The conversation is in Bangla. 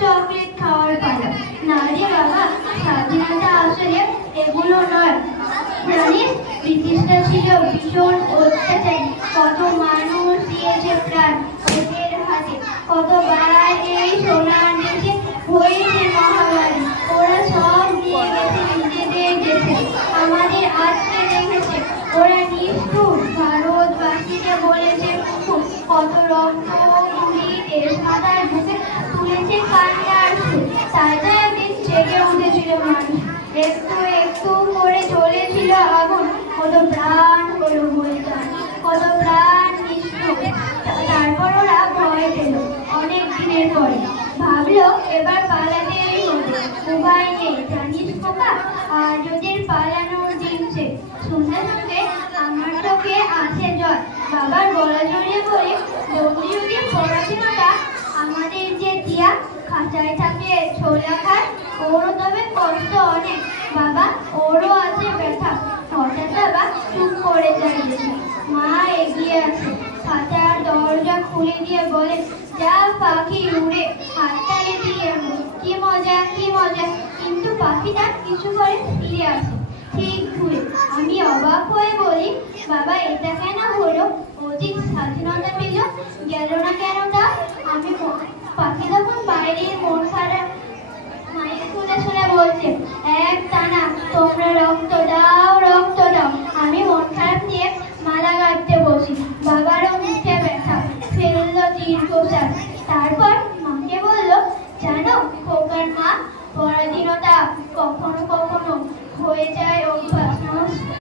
চকলেট খাওয়ার পালা। না বাবা, স্বাধীনতা আসলে এগুলো নয়। জানিস ছিল ভীষণ অত্যাচারী। কত মানুষ দিয়েছে প্রাণ। ওদের হাতে কতবার এই সোনার দেশ বুকে তুলেছে কান্নার তাই একদিন জেগে উঠেছিল মানুষ একটু একটু করে চলেছিল আগুন। কত প্রাণ হলো বলিদান কত প্রাণ তারপর ওরা ভয় পেল অনেক দিনের পরে। ভাবলো এবার পালাতেই উপায় নেই। জানিস খোকা আর ওদের পালানোর দিনছে শুনতে শুনতে আমার চোখে আছে জয়। বাবার গলা জড়িয়ে যদি যদি খাঁচায় থাকে, ছোলা খায়, ওরও তবে কষ্ট অনেক। বাবা, ওরও আছে ব্যথা। হঠাৎ বাবা চুপ করে যায় মা এগিয়ে আসে। খাঁচার দরজা খুলে দিয়ে বলে, যা পাখি উড়ে হাততালি দিয়ে। কি মজা কি মজা। কিন্তু পাখিটা কিছু করে ফিরে আসে, ঠিক ঘুরে। আমি অবাক হয়ে বলি, বাবা, এটা কেন হলো? অধিক সবারই মন খারাপ। শুনে শুনে বলছে, এক টানা, তোমরা রক্ত দাও রক্ত দাও। আমি মন খারাপ নিয়ে মালা গাঁটতে বসি। বাবারও মুখে ব্যথা, ফেলল দীর্ঘশ্বাস। তারপর মাকে বলল, জানো, খোকার মা পরাধীনতা কখনো কখনো হয়ে যায় অভ্যাস